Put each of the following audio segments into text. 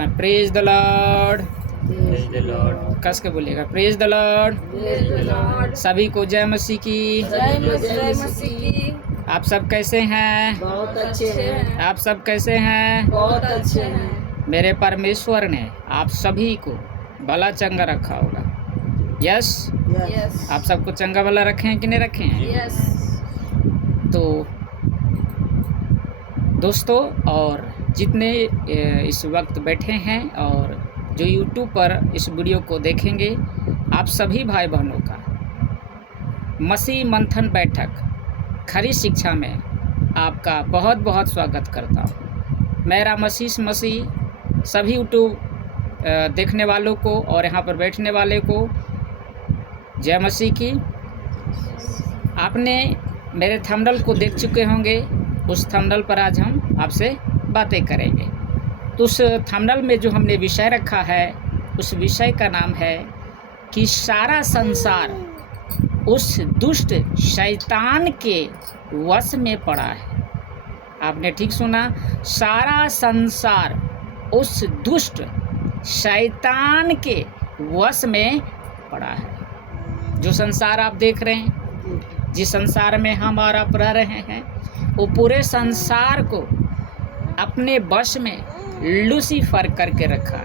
बोलना है praise the lord. Praise the lord. कस के बोलिएगा praise the lord. Praise the lord. सभी को जय मसीह की। जय मसीह की। आप सब कैसे हैं? बहुत अच्छे हैं। आप सब कैसे हैं? बहुत अच्छे हैं। मेरे परमेश्वर ने आप सभी को भला चंगा रखा होगा। Yes, yes. आप सबको चंगा भला रखे हैं कि नहीं रखे हैं? यस। तो दोस्तों, और जितने इस वक्त बैठे हैं और जो YouTube पर इस वीडियो को देखेंगे, आप सभी भाई बहनों का मसीह मंथन बैठक खरी शिक्षा में आपका बहुत बहुत स्वागत करता हूँ। मेरा मसीह सभी YouTube देखने वालों को और यहाँ पर बैठने वाले को जय मसीह की। आपने मेरे थंबनेल को देख चुके होंगे। उस थंबनेल पर आज हम आपसे बातें करेंगे। तो उस थंबनेल में जो हमने विषय रखा है, उस विषय का नाम है कि सारा संसार उस दुष्ट शैतान के वश में पड़ा है। आपने ठीक सुना, सारा संसार उस दुष्ट शैतान के वश में पड़ा है। जो संसार आप देख रहे हैं, जिस संसार में हम और आप रह रहे हैं, वो पूरे संसार को अपने वश में लूसीफर करके रखा है।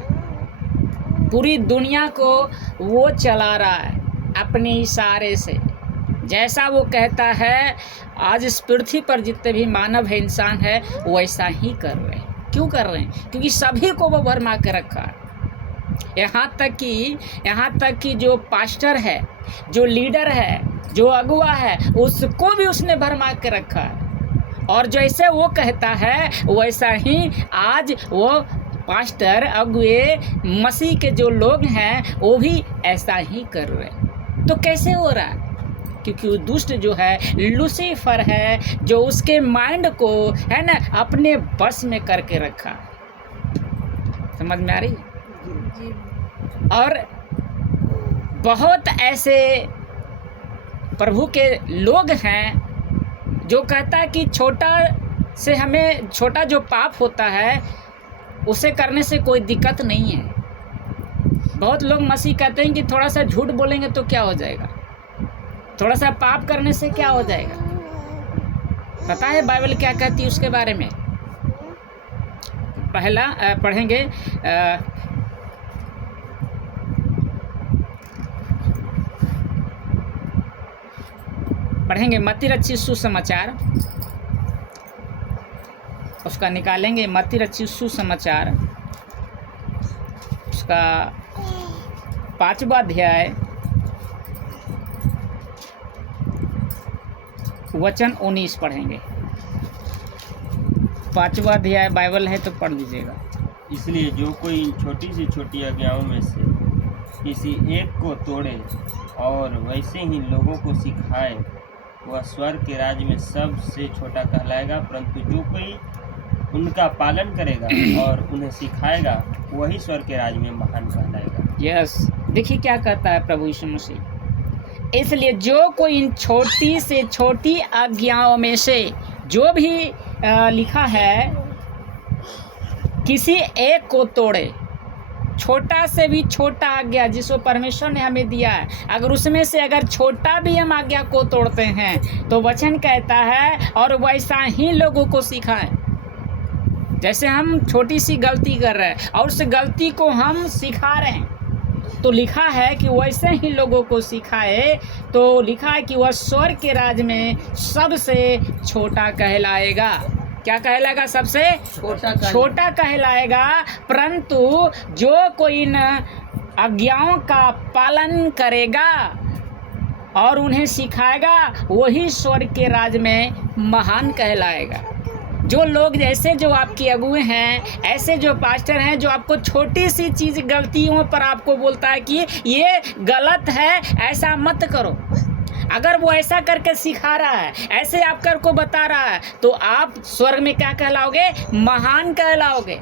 पूरी दुनिया को वो चला रहा है अपने इशारे से। जैसा वो कहता है, आज इस पृथ्वी पर जितने भी मानव है, इंसान है, वैसा ही कर रहे हैं। क्यों कर रहे हैं? क्योंकि सभी को वो भरमा के रखा है। यहाँ तक कि जो पास्टर है, जो लीडर है, जो अगुआ है, उसको भी उसने भरमा के रखा है। और जैसे वो कहता है वैसा ही आज वो पास्टर, अगुए, मसीह के जो लोग हैं, वो भी ऐसा ही कर रहे हैं। तो कैसे हो रहा है? क्योंकि वो दुष्ट जो है, लूसीफर है, जो उसके माइंड को है ना अपने बस में करके रखा है। समझ में आ रही है? और बहुत ऐसे प्रभु के लोग हैं जो कहता है कि छोटा जो पाप होता है उसे करने से कोई दिक्कत नहीं है। बहुत लोग मसीह कहते हैं कि थोड़ा सा झूठ बोलेंगे तो क्या हो जाएगा, थोड़ा सा पाप करने से क्या हो जाएगा। पता है बाइबल क्या कहती है उसके बारे में? पहला पढ़ेंगे मत्ती रचित सुसमाचार, उसका निकालेंगे मत्ती रचित सुसमाचार, उसका 5वां अध्याय वचन 19 पढ़ेंगे। 5वां अध्याय बाइबल है तो पढ़ लीजिएगा। इसलिए जो कोई इन छोटी से छोटी आज्ञाओं में से किसी एक को तोड़े और वैसे ही लोगों को सिखाए, वह स्वर्ग के राज्य में सबसे छोटा कहलाएगा, परंतु जो कोई उनका पालन करेगा और उन्हें सिखाएगा, वही स्वर्ग के राज्य में महान कहलाएगा। यस, देखिए क्या कहता है प्रभु यीशु मसीह। इसलिए जो कोई इन छोटी से छोटी आज्ञाओं में से, जो भी लिखा है, किसी एक को तोड़े, छोटा से भी छोटा आज्ञा जिसको परमेश्वर ने हमें दिया है, अगर उसमें से अगर छोटा भी हम आज्ञा को तोड़ते हैं तो वचन कहता है और वैसा ही लोगों को सिखाएं। जैसे हम छोटी सी गलती कर रहे हैं और उस गलती को हम सिखा रहे हैं, तो लिखा है कि वैसे ही लोगों को सिखाए। तो लिखा है कि वह स्वर्ग के राज्य में सबसे छोटा कहलाएगा। क्या कहलाएगा? सबसे छोटा कहलाएगा। परंतु जो कोई इन आज्ञाओं का पालन करेगा और उन्हें सिखाएगा, वही स्वर्ग के राज्य में महान कहलाएगा। जो लोग जैसे जो आपके अगुए हैं, ऐसे जो पास्टर हैं, जो आपको छोटी सी चीज़ गलतियों पर आपको बोलता है कि ये गलत है, ऐसा मत करो, अगर वो ऐसा करके सिखा रहा है, ऐसे आप कर को बता रहा है, तो आप स्वर्ग में क्या कहलाओगे? महान कहलाओगे।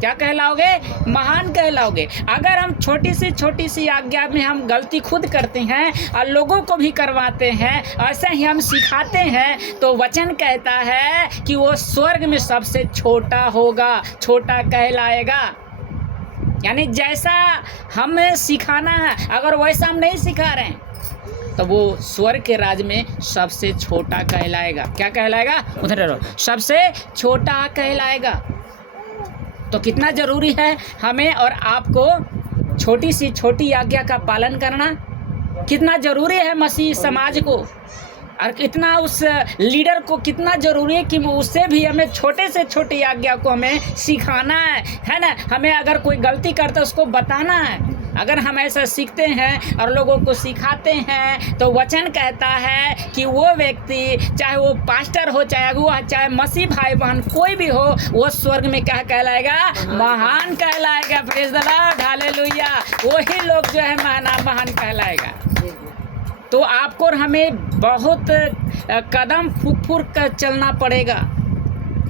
क्या कहलाओगे? महान कहलाओगे। अगर हम छोटी सी आज्ञा में हम गलती खुद करते हैं और लोगों को भी करवाते हैं, ऐसे ही हम सिखाते हैं, तो वचन कहता है कि वो स्वर्ग में सबसे छोटा होगा, छोटा कहलाएगा। यानी जैसा हमें सिखाना है, अगर वैसा हम नहीं सिखा रहे हैं तो वो स्वर्ग के राज में सबसे छोटा कहलाएगा। क्या कहलाएगा? उधर रहो, सबसे छोटा कहलाएगा। तो कितना ज़रूरी है हमें और आपको छोटी सी छोटी आज्ञा का पालन करना, कितना ज़रूरी है मसीह समाज को, और कितना उस लीडर को कितना ज़रूरी है कि उससे भी हमें छोटे से छोटी आज्ञा को हमें सिखाना है ना। हमें अगर कोई गलती करता है उसको बताना है। अगर हम ऐसा सीखते हैं और लोगों को सिखाते हैं तो वचन कहता है कि वो व्यक्ति, चाहे वो पास्टर हो, चाहे अगुआ, चाहे मसीह भाई बहन कोई भी हो, वो स्वर्ग में क्या कहलाएगा? महान कहलाएगा। Praise the Lord, hallelujah. वही लोग जो है महान कहलाएगा। तो आपको और हमें बहुत कदम फूक कर चलना पड़ेगा।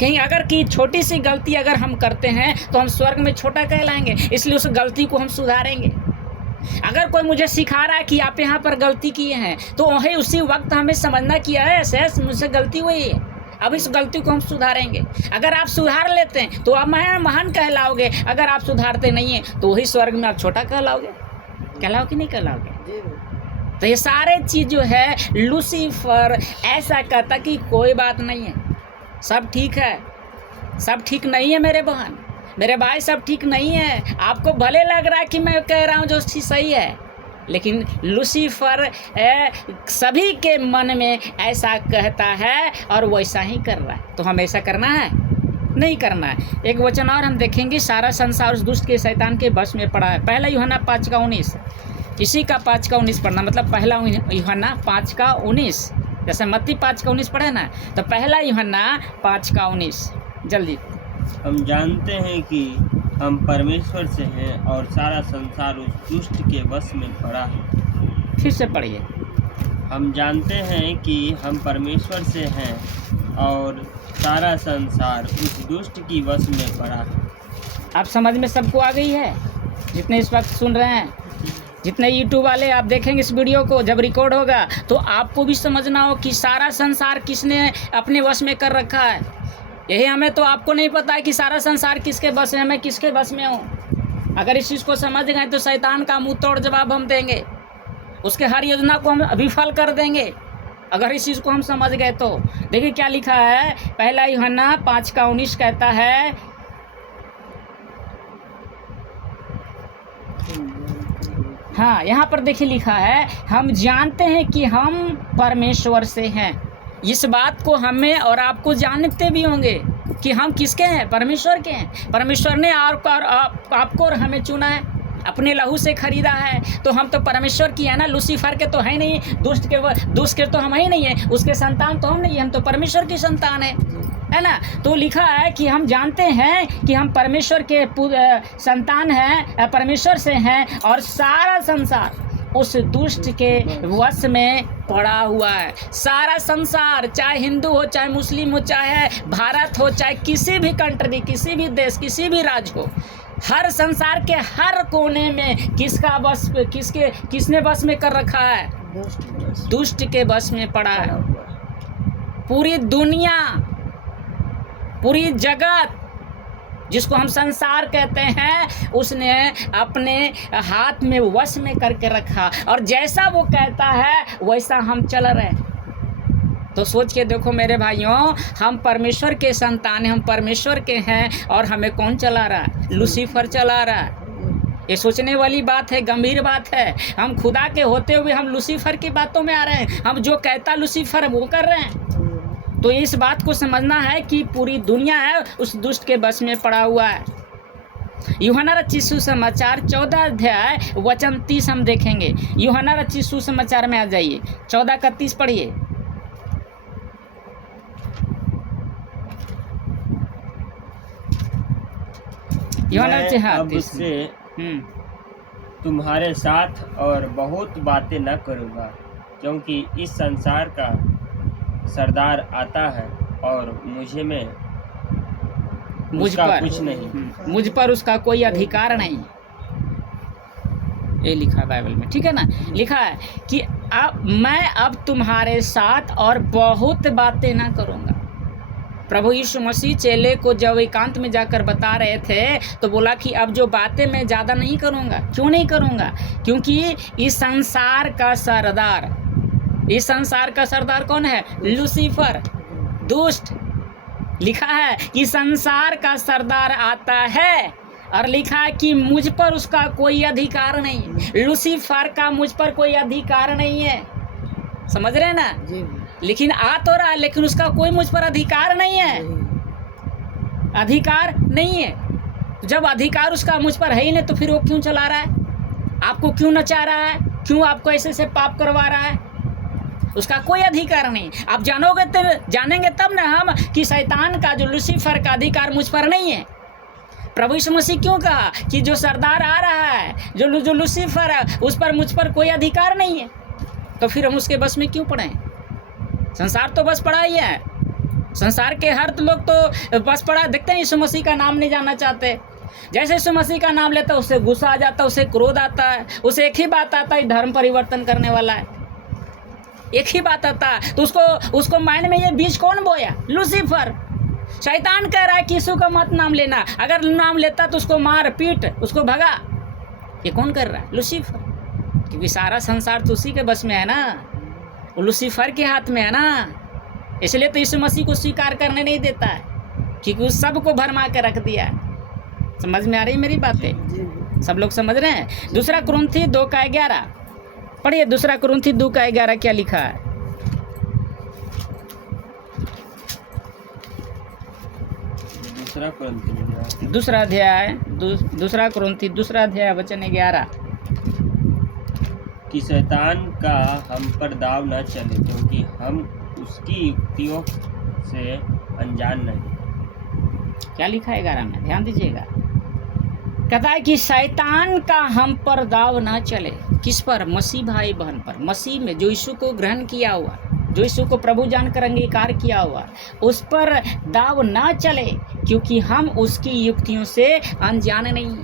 कहीं अगर की छोटी सी गलती अगर हम करते हैं तो हम स्वर्ग में छोटा कहलाएंगे, इसलिए उस गलती को हम सुधारेंगे। अगर कोई मुझे सिखा रहा है कि आप यहाँ पर गलती किए हैं तो वही उसी वक्त हमें समझना कि ऐसे मुझसे गलती हुई है, अब इस गलती को हम सुधारेंगे। अगर आप सुधार लेते हैं तो आप महान कहलाओगे, अगर आप सुधारते नहीं हैं तो वही स्वर्ग में आप छोटा कहलाओगे। कहलाओगे नहीं कहलाओगे? तो ये सारे चीज़ जो है लूसीफर ऐसा कहता कि कोई बात नहीं है, सब ठीक है, सब ठीक नहीं है मेरे बहन मेरे भाई, सब ठीक नहीं है। आपको भले लग रहा है कि मैं कह रहा हूँ जो सही है, लेकिन लूसीफर सभी के मन में ऐसा कहता है और वैसा ही कर रहा है। तो हमें ऐसा करना है? नहीं करना है। एक वचन और हम देखेंगे, सारा संसार उस दुष्ट के शैतान के बस में पड़ा है। पहला यूहन्ना 5:19, इसी का 5:19 पढ़ना, मतलब पहला यूहन्ना 5:19, जैसे मत्ती 5:19 पढ़े ना, तो पहला यूहन्ना 5:19 जल्दी। हम जानते हैं कि हम परमेश्वर से हैं और सारा संसार उस दुष्ट के वश में पड़ा है। फिर से पढ़िए। हम जानते हैं कि हम परमेश्वर से हैं और सारा संसार उस दुष्ट की वश में पड़ा है। आप समझ में सबको आ गई है? जितने इस वक्त सुन रहे हैं, जितने यूट्यूब वाले आप देखेंगे इस वीडियो को, जब रिकॉर्ड होगा तो आपको भी समझना हो कि सारा संसार किसने अपने वश में कर रखा है। यही हमें तो आपको नहीं पता है कि सारा संसार किसके बस में है, मैं किसके बस में हूँ। अगर इस चीज़ को समझ गए तो शैतान का मुंह तोड़ जवाब हम देंगे, उसके हर योजना को हम विफल कर देंगे। अगर इस चीज़ को हम समझ गए तो देखिए क्या लिखा है, पहला यूहन्ना 5:19 कहता है, हाँ यहाँ पर देखिए लिखा है, हम जानते हैं कि हम परमेश्वर से हैं। इस बात को हमें और आपको जानते भी होंगे कि हम किसके हैं? परमेश्वर के हैं। परमेश्वर ने आपको और हमें चुना है, अपने लहू से खरीदा है, तो हम तो परमेश्वर की है ना। लूसीफर के तो है नहीं, दुष्ट के तो हम ही नहीं है, उसके संतान तो हम नहीं है, हम तो परमेश्वर की संतान है ना। तो लिखा है कि हम जानते हैं कि हम परमेश्वर के संतान हैं, परमेश्वर से हैं, और सारा संसार उस दुष्ट के वश में पड़ा हुआ है। सारा संसार, चाहे हिंदू हो, चाहे मुस्लिम हो, चाहे भारत हो, चाहे किसी भी कंट्री, किसी भी देश, किसी भी राज्य हो, हर संसार के हर कोने में किसका बस, किसने बस में कर रखा है? दुष्ट के बस में पड़ा है। पूरी दुनिया, पूरी जगत जिसको हम संसार कहते हैं, उसने अपने हाथ में वश में करके रखा, और जैसा वो कहता है वैसा हम चल रहे हैं। तो सोच के देखो मेरे भाइयों, हम परमेश्वर के संतान हैं, हम परमेश्वर के हैं, और हमें कौन चला रहा है? लूसीफर चला रहा है। ये सोचने वाली बात है, गंभीर बात है। हम खुदा के होते हुए हम लूसीफर की बातों में आ रहे हैं, हम जो कहता लूसीफर वो कर रहे हैं। तो इस बात को समझना है कि पूरी दुनिया है उस दुष्ट के बस में पड़ा हुआ है। यूहन्ना रचित सुसमाचार 14 अध्याय वचन 30 हम देखेंगे। यूहन्ना रचित सुसमाचार में आ जाइए, 14:31 पढ़िए। यूहन्ना रचित, हाँ, अब से तुम्हारे साथ और बहुत बातें न करूँगा, क्योंकि इस संसार का सरदार आता है और मुझ पर कुछ नहीं, मुझ पर उसका कोई अधिकार नहीं। ये लिखा है बाइबल में, ठीक है ना। लिखा है कि मैं अब तुम्हारे साथ और बहुत बातें ना करूँगा। प्रभु यीशु मसीह चेले को जब एकांत में जाकर बता रहे थे तो बोला कि अब जो बातें मैं ज़्यादा नहीं करूँगा। क्यों नहीं करूँगा? क्योंकि इस संसार का सरदार कौन है? लूसीफर, दुष्ट। लिखा है कि संसार का सरदार आता है और लिखा है कि मुझ पर उसका कोई अधिकार नहीं। लूसीफर का मुझ पर कोई अधिकार नहीं है, समझ रहे हैं ना? लेकिन आ तो रहा है, लेकिन उसका कोई मुझ पर अधिकार नहीं है, अधिकार नहीं है। जब अधिकार उसका मुझ पर है ही नहीं तो फिर वो क्यों चला रहा है? आपको क्यों नचा रहा है? क्यों आपको ऐसे से पाप करवा रहा है? उसका कोई अधिकार नहीं। आप जानेंगे तब ना हम कि शैतान का, जो लूसीफर का अधिकार मुझ पर नहीं है। प्रभु यीशु मसीह क्यों कहा कि जो सरदार आ रहा है, जो लूसीफर है, उस पर मुझ पर कोई अधिकार नहीं है? तो फिर हम उसके बस में क्यों पड़े? संसार तो बस पड़ा ही है। संसार के हर लोग तो बस पड़ा। देखते हैं यीशु मसीह का नाम नहीं जानना चाहते। जैसे यीशु मसीह का नाम लेता है उससे गुस्सा आ जाता है, उससे क्रोध आता है, उसे एक ही बात आता है, धर्म परिवर्तन करने वाला है। एक ही बात आता है तो उसको माइंड में ये बीज कौन बोया? लूसीफर। शैतान कह रहा है कि यीशु का मत नाम लेना, अगर नाम लेता तो उसको मार पीट, उसको भगा। ये कौन कर रहा है? लूसीफर। क्योंकि सारा संसार तो उसी के बस में है ना, वो लूसीफर के हाथ में है ना। इसलिए तो यीशु मसीह को स्वीकार करने नहीं देता है, क्योंकि उस सबको भरमा के रख दिया है। समझ में आ रही मेरी बातें? सब लोग समझ रहे हैं? 2 कुरिन्थी 2:11 पढ़िए। 2 कुरिन्थी 2:11 क्या लिखा है? दूसरा अध्याय 2 अध्याय वचन 11 कि शैतान का हम पर दाव न चले, क्योंकि हम उसकी युक्तियों से अनजान नहीं। क्या लिखा है 11 में? ध्यान दीजिएगा। कहता है कि शैतान का हम पर दाव ना चले। किस पर? मसीह भाई बहन पर। मसीह में जो यीशु को ग्रहण किया हुआ, जो यीशु को प्रभु जानकर अंगीकार किया हुआ, उस पर दाव ना चले, क्योंकि हम उसकी युक्तियों से अनजान नहीं।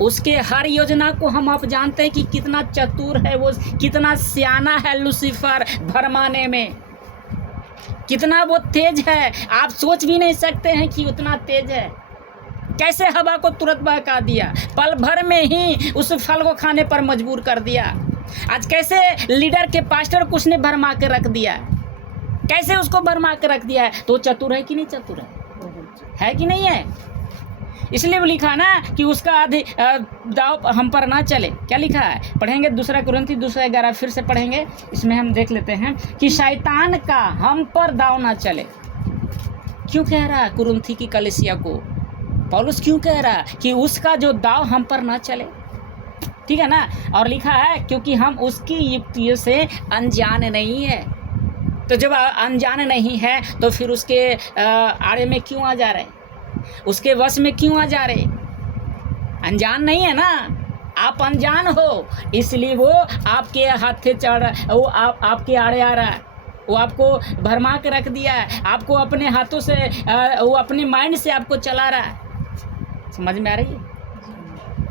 उसके हर योजना को हम आप जानते हैं कि कितना चतुर है वो, कितना सियाना है लूसीफर भरमाने में, कितना वो तेज है। आप सोच भी नहीं सकते हैं कि उतना तेज है। कैसे हवा को तुरंत बहका दिया, पल भर में ही उस फल को खाने पर मजबूर कर दिया। आज कैसे लीडर के पास्टर को उसने भरमा के रख दिया, कैसे उसको भरमा के रख दिया है। तो चतुर है कि नहीं? चतुर है कि नहीं है? इसलिए वो लिखा ना कि उसका दाव हम पर ना चले। क्या लिखा है? पढ़ेंगे 2 कुरिन्थी 2:11 फिर से पढ़ेंगे। इसमें हम देख लेते हैं कि शैतान का हम पर दाव ना चले। क्यों कह रहा है कुरिन्थी की कलीसिया को पौलुस? क्यों कह रहा है कि उसका जो दाव हम पर ना चले? ठीक है ना? और लिखा है क्योंकि हम उसकी युक्तियों से अनजान नहीं है। तो जब अनजान नहीं है तो फिर उसके आड़े में क्यों आ जा रहे? उसके वश में क्यों आ जा रहे? अनजान नहीं है ना, आप अनजान हो, इसलिए वो आपके हाथे चढ़, वो आपके आड़े आ रहा है। वो आपको भरमा के रख दिया है, आपको अपने हाथों से, वो अपने माइंड से आपको चला रहा है। समझ में आ रही है?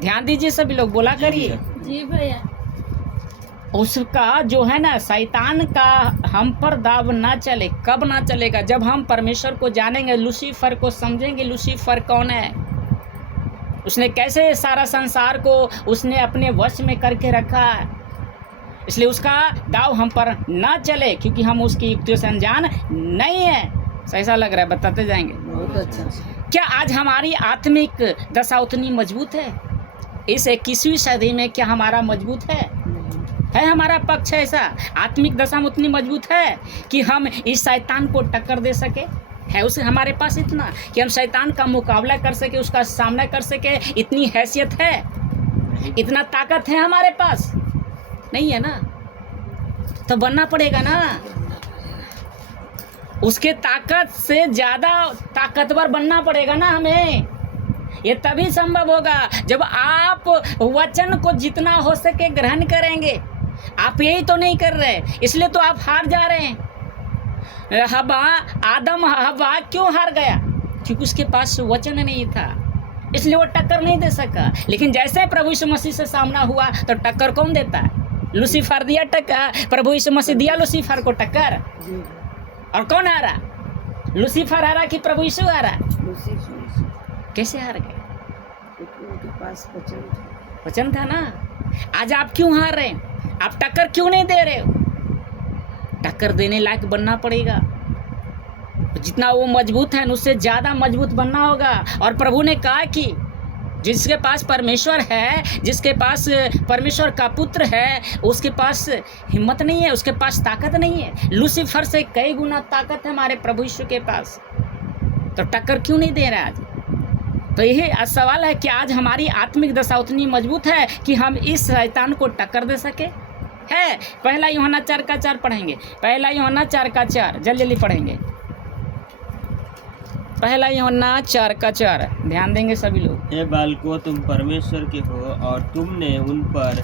ध्यान दीजिए सभी लोग, बोला करिए। जी भैया। उसका जो है ना, शैतान का हम पर दाव ना चले। कब ना चलेगा? जब हम परमेश्वर को जानेंगे, लूसीफर को समझेंगे। लूसीफर कौन है? उसने कैसे सारा संसार को उसने अपने वश में करके रखा है। इसलिए उसका दाव हम पर ना चले, क्योंकि हम उसकी युक्तियों से अनजान नहीं है। ऐसा लग रहा है? बताते जाएंगे। बहुत अच्छा। क्या आज हमारी आत्मिक दशा उतनी मजबूत है? इस 21वीं सदी में क्या हमारा मजबूत है हमारा पक्ष ऐसा? आत्मिक दशा में उतनी मजबूत है कि हम इस शैतान को टक्कर दे सके? है उसे हमारे पास इतना कि हम शैतान का मुकाबला कर सके, उसका सामना कर सके? इतनी हैसियत है, इतना ताकत है हमारे पास? नहीं है ना। तो बनना पड़ेगा ना, उसके ताकत से ज़्यादा ताकतवर बनना पड़ेगा ना हमें। ये तभी संभव होगा जब आप वचन को जितना हो सके ग्रहण करेंगे। आप यही तो नहीं कर रहे, इसलिए तो आप हार जा रहे हैं। आदम हवा क्यों हार गया? क्योंकि उसके पास वचन नहीं था, इसलिए वो टक्कर नहीं दे सका। लेकिन जैसे प्रभु यीशु मसीह से सामना हुआ तो टक्कर कौन देता है? लूसीफर दिया टक्कर, प्रभु यीशु मसीह दिया लूसीफर को टक्कर। और कौन आ रहा? लूसीफर हारा कि प्रभु यीशु हारा? लूसीफर, कैसे हार गए? क्योंकि उनके पास वचन था। वचन था ना। आज आप क्यों हार रहे हैं? आप टक्कर क्यों नहीं दे रहे हो? टक्कर देने लायक बनना पड़ेगा। जितना वो मजबूत है उससे ज्यादा मजबूत बनना होगा। और प्रभु ने कहा कि जिसके पास परमेश्वर है, जिसके पास परमेश्वर का पुत्र है, उसके पास हिम्मत नहीं है, उसके पास ताकत नहीं है। लूसीफर से कई गुना ताकत है हमारे प्रभु यीशु के पास। तो टक्कर क्यों नहीं दे रहा आज? तो यही आज सवाल है कि आज हमारी आत्मिक दशा उतनी मजबूत है कि हम इस शैतान को टक्कर दे सके है। पहला यूहन्ना 4:4 पढ़ेंगे। पहला यूहन्ना 4:4 जल्दी जल्दी पढ़ेंगे। पहला यूहन्ना 4:4 ध्यान देंगे सभी लोग। हे बालकों, तुम परमेश्वर के हो और तुमने उन पर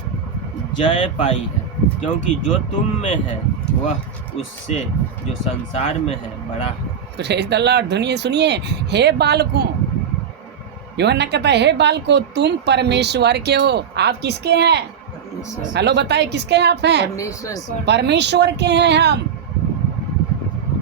जय पाई है, क्योंकि जो तुम में है वह उससे जो संसार में है बड़ा है। Praise the Lord. दुनिया सुनिए, हे बालकों, यूहन्ना कहता है हे बालकों तुम परमेश्वर के हो। आप किसके हैं? परमेश्वर, हेलो बताइए किसके हैं आप हैं? परमेश्वर, परमेश्वर के हैं हम।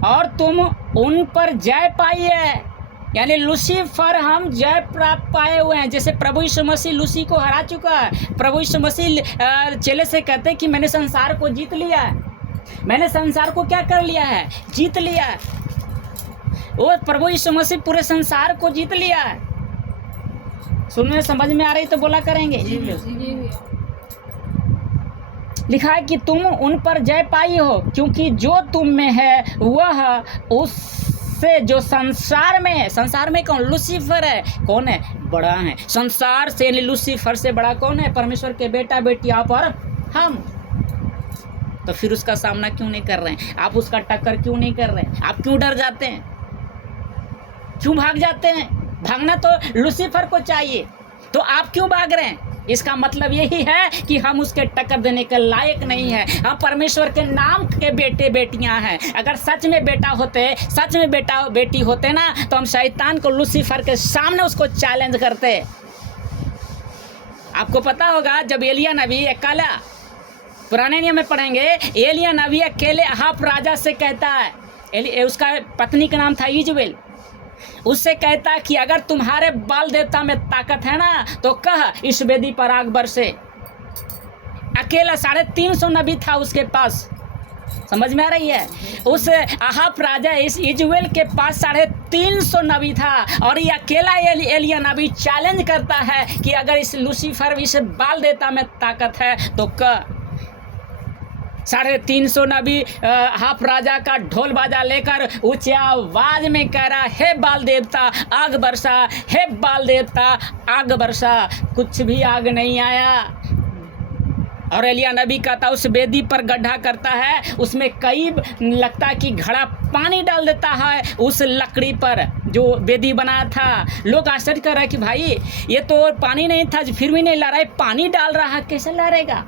और तुम उन पर जय पाई है, यानी लूसीफर हम जय प्राप्त पाए हुए हैं। जैसे प्रभु यीशु मसीह लूसी को हरा चुका है। प्रभु यीशु मसीह चेले से कहते हैं कि मैंने संसार को जीत लिया है। मैंने संसार को क्या कर लिया है? जीत लिया है। वो प्रभु यीशु मसीह पूरे संसार को जीत लिया है। सुनने समझ में आ रही तो बोला करेंगे। लिखा है कि तुम उन पर जय पाई हो, क्योंकि जो तुम में है वह उससे जो संसार में है। संसार में कौन? लूसीफर है। कौन है? बड़ा है। संसार से लूसीफर से बड़ा कौन है? परमेश्वर के बेटा बेटी आप और हम। तो फिर उसका सामना क्यों नहीं कर रहे हैं? आप उसका टक्कर क्यों नहीं कर रहे हैं? आप क्यों डर जाते हैं? क्यों भाग जाते हैं? भागना तो लूसीफर को चाहिए, तो आप क्यों भाग रहे हैं? इसका मतलब यही है कि हम उसके टक्कर देने के लायक नहीं है। हम परमेश्वर के नाम के बेटे बेटियां हैं। अगर सच में बेटा होते, सच में बेटा बेटी होते ना, तो हम शैतान को लूसीफर के सामने उसको चैलेंज करते। आपको पता होगा जब एलिया नबी अकेला, पुराने नियम में पढ़ेंगे, एलिया नबी अकेले अहाब राजा से कहता है, उसका पत्नी का नाम था इजबेल, उससे कहता कि अगर तुम्हारे बाल देवता में ताकत है ना तो कह इस वेदी पर आग बरसे। अकेला 350 नबी था उसके पास। समझ में आ रही है? उस अहाब राजा इस इजबेल के पास 350 नबी था, और ये अकेला एलिया नबी चैलेंज करता है कि अगर इस लूसीफर इस बाल देवता में ताकत है तो कह। 350 नबी हाफ राजा का ढोल बाजा लेकर ऊंचे आवाज में कह रहा, हे बाल देवता आग बरसा, हे बाल देवता आग बरसा। कुछ भी आग नहीं आया। और एलिया नबी कहता उस वेदी पर गड्ढा करता है, उसमें कई लगता कि घड़ा पानी डाल देता है उस लकड़ी पर जो वेदी बनाया था। लोग आश्चर्य कर रहे हैं कि भाई ये तो पानी नहीं था, फिर भी नहीं ला रहा है, पानी डाल रहा है, कैसे लहरेगा?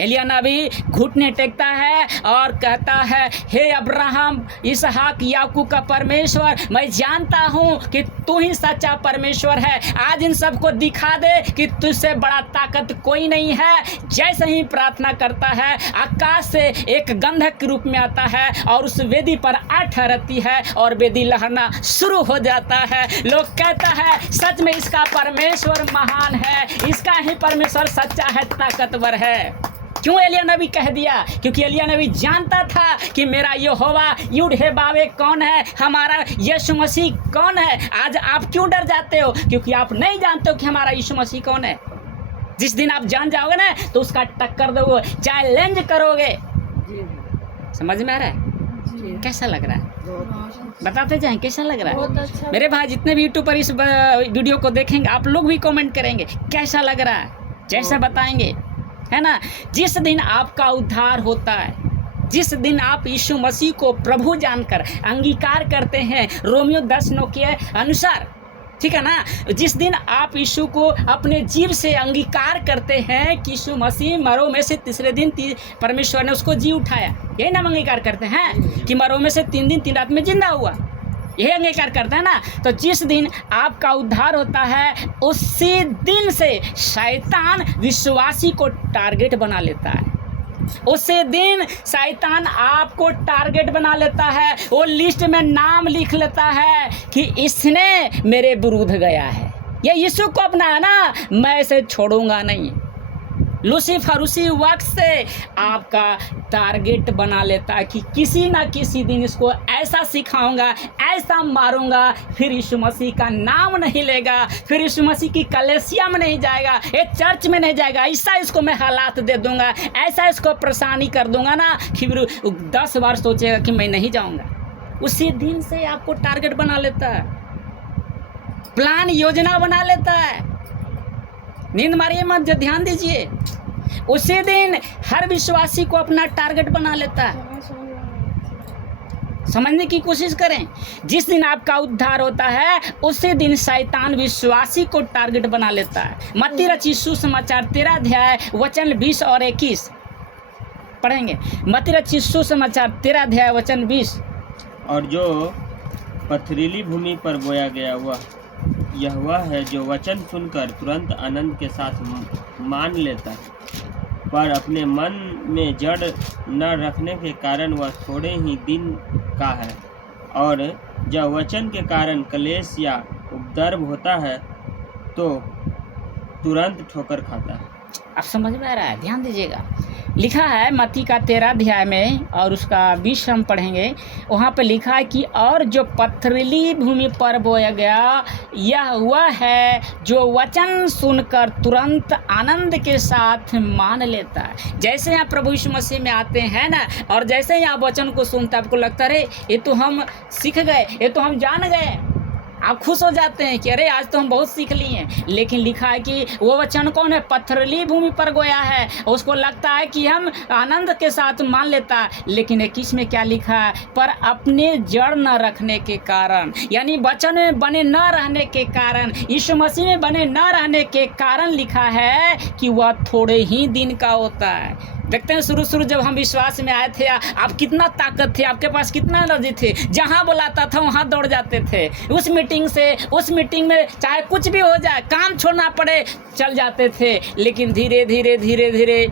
एलिया नबी घुटने टेकता है और कहता है, हे अब्राहम इसहाक याकूब का परमेश्वर, मैं जानता हूँ कि तू ही सच्चा परमेश्वर है। आज इन सबको दिखा दे कि तुझसे बड़ा ताकत कोई नहीं है। जैसे ही प्रार्थना करता है, आकाश से एक गंधक के रूप में आता है और उस वेदी पर आग ठहरती है और वेदी लहरना शुरू हो जाता है। लोग कहता है सच में इसका परमेश्वर महान है, इसका ही परमेश्वर सच्चा है, ताकतवर है। क्यों एलिया नबी कह दिया? क्योंकि एलिया नबी जानता था कि मेरा यहोवा युड हे बावे कौन है, हमारा यीशु मसीह कौन है। आज आप क्यों डर जाते हो? क्योंकि आप नहीं जानते हो कि हमारा यीशु मसीह कौन है। जिस दिन आप जान जाओगे ना तो उसका टक्कर दोगे, चैलेंज करोगे। समझ में आ रहा है? कैसा लग रहा है? बताते जाएं कैसा लग रहा है। अच्छा। मेरे भाई जितने भी यूट्यूब पर इस वीडियो को देखेंगे, आप लोग भी कमेंट करेंगे कैसा लग रहा है, जैसा बताएंगे, है ना। जिस दिन आपका उद्धार होता है, जिस दिन आप यीशु मसीह को प्रभु जानकर अंगीकार करते हैं रोमियो 10:9 के अनुसार, ठीक है ना, जिस दिन आप यीशु को अपने जीव से अंगीकार करते हैं कि यीशु मसीह मरों में से तीसरे दिन परमेश्वर ने उसको जी उठाया, यही नाम अंगीकार करते हैं कि मरों में से 3 दिन 3 रात में जिंदा हुआ, यही अंगीकार करते हैं ना। तो जिस दिन आपका उद्धार होता है उसी दिन से शैतान विश्वासी को टारगेट बना लेता है। उसी दिन शैतान आपको टारगेट बना लेता है, वो लिस्ट में नाम लिख लेता है कि इसने मेरे विरुद्ध गया है, ये यीशु को अपनाया ना, मैं इसे छोड़ूंगा नहीं। लूसीफर उसी वक्त से आपका टारगेट बना लेता है कि किसी ना किसी दिन इसको ऐसा सिखाऊंगा, ऐसा मारूंगा, फिर यीशु मसीह का नाम नहीं लेगा, फिर यीशु मसीह की कलीसिया में नहीं जाएगा, एक चर्च में नहीं जाएगा, ऐसा इसको मैं हालात दे दूंगा, ऐसा इसको परेशानी कर दूंगा ना कि फिर 10 बार सोचेगा कि मैं नहीं जाऊंगा। उसी दिन से आपको टारगेट बना लेता है, प्लान योजना बना लेता है। नींद मारिए मत, ध्यान दीजिए। उसी दिन हर विश्वासी को अपना टारगेट बना लेता है। समझने की कोशिश करें, जिस दिन आपका उद्धार होता है उसी दिन शैतान विश्वासी को टारगेट बना लेता है। मत्ती रचित सुसमाचार 13 अध्याय वचन 20 और 21 पढ़ेंगे। मत्ती रचित सुसमाचार 13 अध्याय वचन 20। और जो पथरीली भूमि पर बोया गया वह है जो वचन सुनकर तुरंत आनंद के साथ मान लेता है, पर अपने मन में जड़ न रखने के कारण वह थोड़े ही दिन का है, और जब वचन के कारण क्लेश या उपद्रव होता है तो तुरंत ठोकर खाता है। अब समझ में आ रहा है? ध्यान दीजिएगा। लिखा है मत्ती का 13 अध्याय में और उसका 20 हम पढ़ेंगे। वहाँ पे लिखा है कि और जो पथरीली भूमि पर बोया गया यह वह है जो वचन सुनकर तुरंत आनंद के साथ मान लेता है। जैसे यहाँ प्रभु यीशु मसीह में आते हैं ना, और जैसे ही आप वचन को सुनते आपको लगता है ये तो हम सीख गए, ये तो हम जान गए, आप खुश हो जाते हैं कि अरे आज तो हम बहुत सीख लिए हैं। लेकिन लिखा है कि वो वचन कौन है? पथरीली भूमि पर गोया है। उसको लगता है कि हम आनंद के साथ मान लेता है, लेकिन 21 में क्या लिखा है? पर अपने जड़ न रखने के कारण, यानी वचन में बने न रहने के कारण, यीशु मसीह में बने न रहने के कारण लिखा है कि वह थोड़े ही दिन का होता है। देखते हैं शुरू जब हम विश्वास में आए थे, आप कितना ताकत थे, आपके पास कितना एनर्जी थे, जहाँ बुलाता था वहाँ दौड़ जाते थे। उस मीटिंग से उस मीटिंग में चाहे कुछ भी हो जाए, काम छोड़ना पड़े, चल जाते थे। लेकिन धीरे धीरे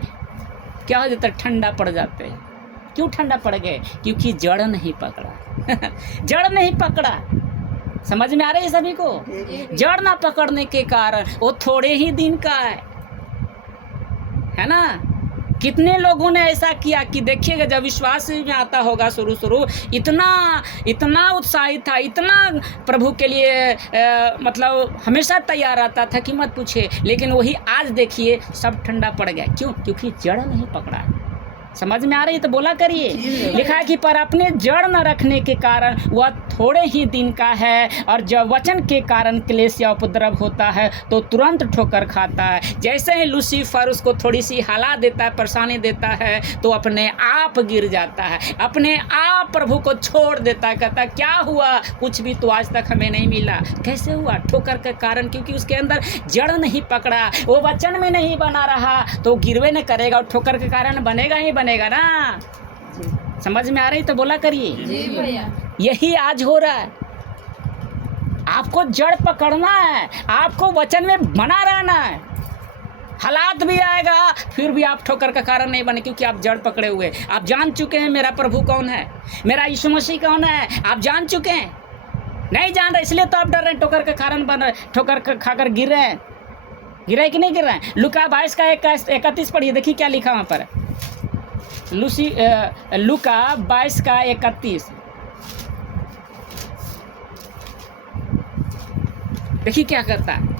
क्या हो जाता है? ठंडा पड़ जाते हैं। क्यों ठंडा पड़ गए? क्योंकि जड़ नहीं पकड़ा जड़ नहीं पकड़ा। समझ में आ रही है सभी को? जड़ ना पकड़ने के कारण वो थोड़े ही दिन का है ना। कितने लोगों ने ऐसा किया कि देखिएगा, जब विश्वास में आता होगा शुरू इतना उत्साहित था, इतना प्रभु के लिए मतलब हमेशा तैयार रहता था कि मत पूछे। लेकिन वही आज देखिए सब ठंडा पड़ गया। क्यों? क्योंकि जड़ नहीं पकड़ा। समझ में आ रही है तो बोला करिए। लिखा है कि पर अपने जड़ न रखने के कारण वह थोड़े ही दिन का है, और जब वचन के कारण क्लेश या उपद्रव होता है तो तुरंत ठोकर खाता है। जैसे ही लूसीफर उसको थोड़ी सी हिला देता है, परेशानी देता है, तो अपने आप गिर जाता है, अपने आप प्रभु को छोड़ देता है। कहता क्या हुआ? कुछ भी तो आज तक हमें नहीं मिला। कैसे हुआ? ठोकर के कारण, क्योंकि उसके अंदर जड़ नहीं पकड़ा, वो वचन में नहीं बना रहा, तो गिरवे न करेगा और ठोकर के कारण बनेगा ना। समझ में आ रही तो बोला करिए। जी भैया। यही आज हो रहा है। आपको जड़ पकड़ना है, आपको वचन में बना रहना है। हालात भी आएगा फिर भी आप ठोकर का कारण नहीं बने, क्योंकि आप जड़ पकड़े हुए। आप जान चुके हैं मेरा प्रभु कौन है, मेरा यीशु मसीह कौन है। आप जान चुके हैं? नहीं जान रहे, इसलिए तो आप डर रहे हैं, ठोकर का कारण बन रहे, ठोकर खाकर गिर रहे हैं। गिर रहे कि नहीं गिर रहे हैं? लूका 22 का 31 पढ़िए, देखिए क्या लिखा वहाँ पर। लूका 22 का 31 देखिए क्या करता है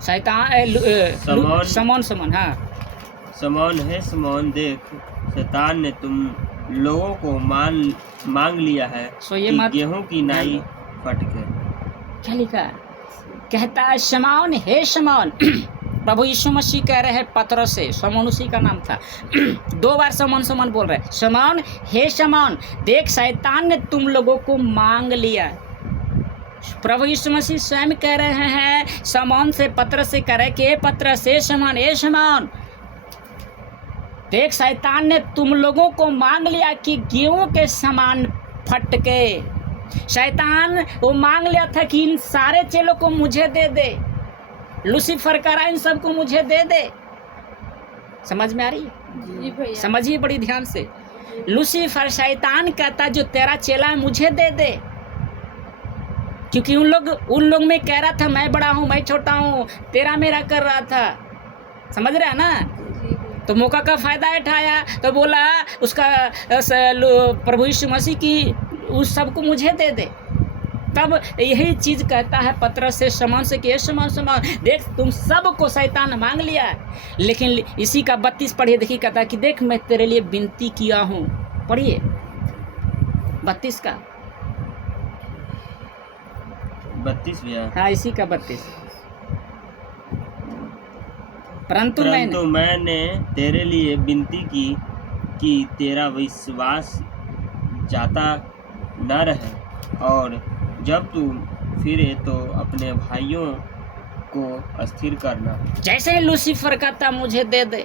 शैतान। समौन हाँ। समौन देख, शैतान ने तुम लोगों को मांग लिया है ये कि गेहूं की नाई फट गए। क्या लिखा है? कहता है शमौन, हे शमौन। प्रभु यीशु मसीह कह रहे हैं पतरस से, शमौन उसी का नाम था। 2 बार शमौन बोल रहे हैं। शमौन, हे शमौन, देख शैतान ने तुम लोगों को मांग लिया। प्रभु यीशु मसीह स्वयं कह रहे हैं शमौन से, पतरस से कह रहे कि पतरस, हे शमौन, देख शैतान ने तुम लोगों को मांग लिया कि गेहूं के समान फटके। शैतान वो मांग लिया था कि इन सारे चेलों को मुझे दे दे, लूसीफर करा इन सबको मुझे दे दे। समझ में आ रही है? जी भैया समझिए बड़ी ध्यान से। लूसीफर शैतान कहता जो तेरा चेला है मुझे दे दे, क्योंकि उन लोग में कह रहा था मैं बड़ा हूँ मैं छोटा हूँ, तेरा मेरा कर रहा था, समझ रहे हैं ना। जी भैया तो मौका का फायदा उठाया तो बोला उसका प्रभु यीशु मसीह की उस सबको मुझे दे दे। तब यही चीज कहता है पतरस से शमौन से कि शमौन देख तुम सबको शैतान मांग लिया है, लेकिन इसी का 32 पढ़िए, देखिए कहता है कि देख मैं तेरे लिए विनती किया हूँ। पढ़िए 32 का, 32 भैया। हाँ इसी का 32। परंतु मैंने तेरे लिए विनती की कि तेरा विश्वास जाता न रहे, और जब तू फिरे तो अपने भाइयों को स्थिर करना। जैसे ही लूसीफर कहता मुझे दे दे,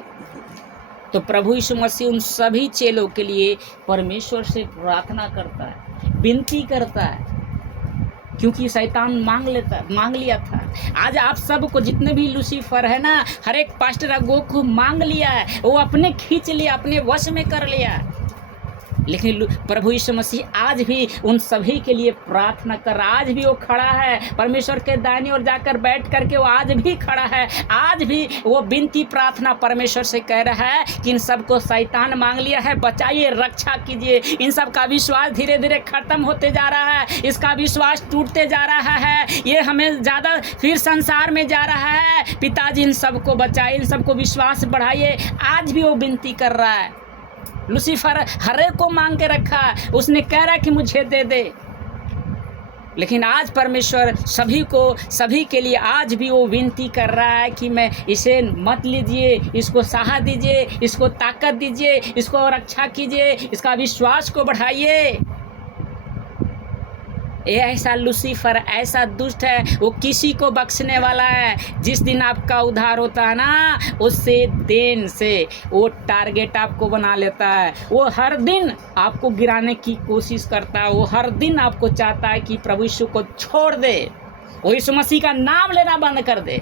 तो प्रभु यीशु मसीह उन सभी चेलों के लिए परमेश्वर से प्रार्थना करता है, विनती करता है, क्योंकि शैतान मांग लिया था। आज आप सबको जितने भी लूसीफर है ना, हर एक पास्टर अगुओं को मांग लिया है, वो अपने खींच लिया, अपने वश में कर लिया। लेकिन प्रभु यीशु मसीह आज भी उन सभी के लिए प्रार्थना कर रहा, आज भी वो खड़ा है परमेश्वर के दाहिनी ओर जाकर बैठ करके, वो आज भी खड़ा है, आज भी वो विनती प्रार्थना परमेश्वर से कह रहा है कि इन सबको शैतान मांग लिया है, बचाइए, रक्षा कीजिए। इन सब का विश्वास धीरे धीरे खत्म होते जा रहा है, इसका विश्वास टूटते जा रहा है, ये हमें ज़्यादा फिर संसार में जा रहा है। पिताजी इन सबको बचाइए, इन सबको विश्वास बढ़ाइए। आज भी वो विनती कर रहा है। लूसीफर हर एक को मांग के रखा, उसने कह रहा कि मुझे दे दे, लेकिन आज परमेश्वर सभी के लिए आज भी वो विनती कर रहा है कि मैं इसे मत लीजिए, इसको सहा दीजिए, इसको ताकत दीजिए, इसको रक्षा कीजिए, इसका विश्वास को बढ़ाइए। ये ऐसा लूसीफर ऐसा दुष्ट है, वो किसी को बख्शने वाला है। जिस दिन आपका उद्धार होता है ना, उससे दिन से वो टारगेट आपको बना लेता है, वो हर दिन आपको गिराने की कोशिश करता है, वो हर दिन आपको चाहता है कि प्रभु यीशु को छोड़ दे, वो यीशु मसीह का नाम लेना बंद कर दे।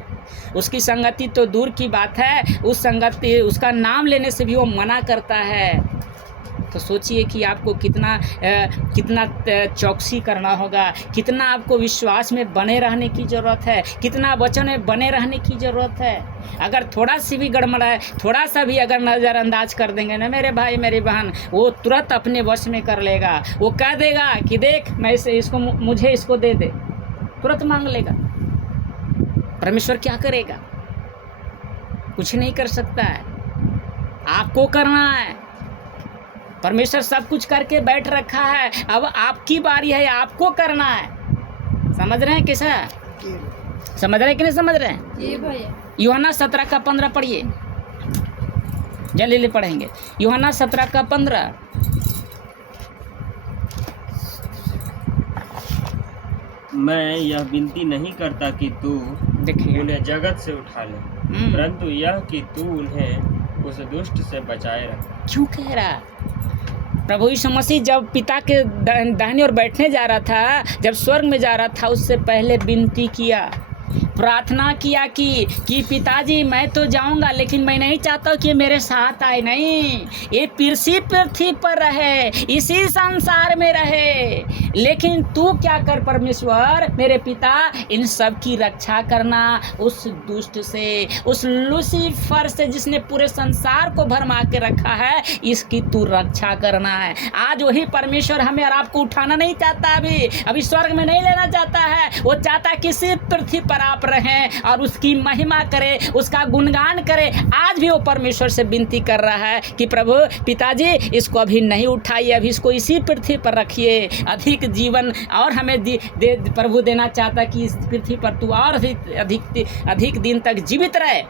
उसकी संगति तो दूर की बात है, उसका नाम लेने से भी वो मना करता है। तो सोचिए कि आपको कितना चौकसी करना होगा, कितना आपको विश्वास में बने रहने की ज़रूरत है, कितना वचन में बने रहने की ज़रूरत है। अगर थोड़ा सी भी गड़बड़ाए, थोड़ा सा भी अगर नज़रअंदाज कर देंगे ना मेरे भाई मेरी बहन, वो तुरंत अपने वश में कर लेगा। वो कह देगा कि देख मैं मुझे इसको दे दे, तुरंत मांग लेगा। परमेश्वर क्या करेगा? कुछ नहीं कर सकता है, आपको करना है। परमेश्वर सब कुछ करके बैठ रखा है, अब आपकी बारी है, आपको करना है। समझ रहे हैं कैसा? समझ रहे हैं कि नहीं समझ रहे हैं? जी भैया। यूहन्ना 17 का 15 पढ़िए, जल्दी पढ़ेंगे। यूहन्ना 17 का 15। मैं यह विनती नहीं करता कि तू देखिए उन्हें जगत से उठा ले, परंतु यह कि तू उन्हें उस दुष्ट से बचाए रख। क्यों कह रहा? प्रभु यीशु मसीह जब पिता के दाहिनी ओर बैठने जा रहा था, जब स्वर्ग में जा रहा था, उससे पहले विनती किया, प्रार्थना किया कि पिताजी मैं तो जाऊंगा, लेकिन मैं नहीं चाहता कि मेरे साथ आए, नहीं, ये पृथ्वी पर रहे, इसी संसार में रहे, लेकिन तू क्या कर परमेश्वर मेरे पिता, इन सब की रक्षा करना, उस दुष्ट से, उस लूसीफर से जिसने पूरे संसार को भरमा के रखा है, इसकी तू रक्षा करना है। आज वही परमेश्वर हमें और आपको उठाना नहीं चाहता, अभी स्वर्ग में नहीं लेना चाहता है। वो चाहता है कि सिर्फ पृथ्वी पर आप रहें और उसकी महिमा करे, उसका गुणगान करे। आज भी वो परमेश्वर से विनती कर रहा है कि प्रभु पिताजी इसको अभी नहीं उठाइए, अभी इसको इसी पृथ्वी पर रखिए, अधिक जीवन और हमें प्रभु देना चाहता है कि इस पृथ्वी पर तू और अधिक दिन तक जीवित रहे।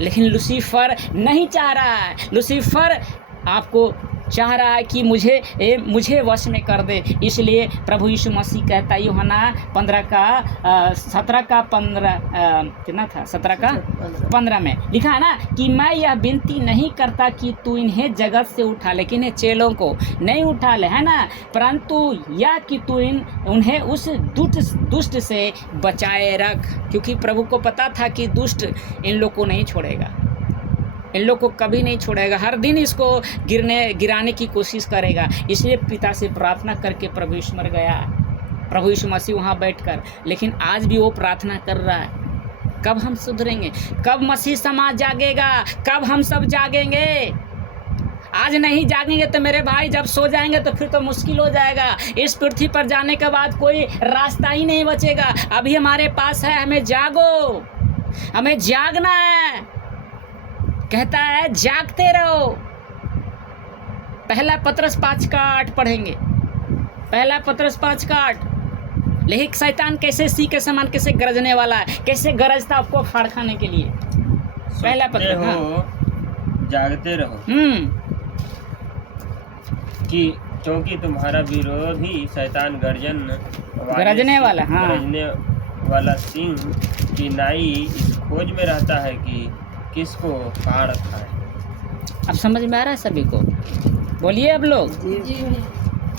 लेकिन लूसीफर नहीं चाह रहा है, लूसीफर आपको चाह रहा है कि मुझे वश में कर दे। इसलिए प्रभु यीशु मसीह कहता है, यूहन्ना 17 का 15 कितना था, 17 का 15 में लिखा है ना कि मैं यह विनती नहीं करता कि तू इन्हें जगत से उठा, लेकिन चेलों को नहीं उठा ले, है ना, परंतु यह कि तू उन्हें उस दुष्ट से बचाए रख, क्योंकि प्रभु को पता था कि दुष्ट इन लोग को नहीं छोड़ेगा। इन लोग को कभी नहीं छोड़ेगा, हर दिन इसको गिराने की कोशिश करेगा। इसलिए पिता से प्रार्थना करके प्रभु यीशु मर गया, प्रभु यीशु मसीह वहाँ बैठकर। लेकिन आज भी वो प्रार्थना कर रहा है। कब हम सुधरेंगे? कब मसीह समाज जागेगा? कब हम सब जागेंगे? आज नहीं जागेंगे तो मेरे भाई जब सो जाएंगे तो फिर तो मुश्किल हो जाएगा। इस पृथ्वी पर जाने के बाद कोई रास्ता ही नहीं बचेगा। अभी हमारे पास है, हमें जागो, हमें जागना है। कहता है जागते रहो। पहला पतरस 5:8 पढ़ेंगे। पहला पतरस 5:8। लेकिन शैतान कैसे सी के समान कैसे गरजने वाला है, कैसे गरजता आपको फाड़ खाने के लिए। पहला पतरस, हाँ। जागते रहो कि क्योंकि तुम्हारा विरोधी शैतान गरजने वाला सिंह की नाई इस खोज में रहता है कि किसको फाड़ खाए। अब समझ में आ रहा है सभी को? बोलिए अब लोग